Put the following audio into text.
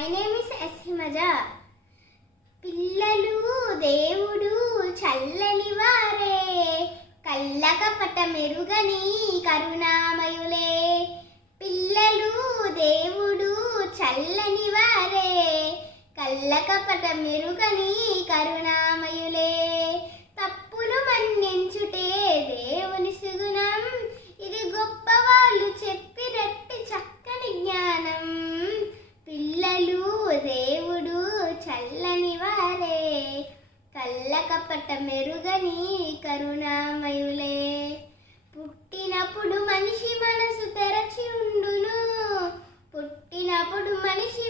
My name is S Himaja. పిల్లలు దేవుడు చల్లని వారే, కళ్ళకపట మెరుగని కరుణామయులే. పిల్లలు దేవుడు చల్లని వారే, కళ్ళకపట మెరుగని కరుణామయులే. తప్పులు మన్నించుటే దేవుని సుగుణం, ఇది గొప్పవాళ్ళు చెప్పినట్టు చక్కని జ్ఞానం. పిల్లలు దేవుడు చల్లని వారే, కళ్ళకపట మెరుగని కరుణామయులే. పుట్టినప్పుడు మనిషి మనసు తెరచి ఉండును, పుట్టినప్పుడు మనిషి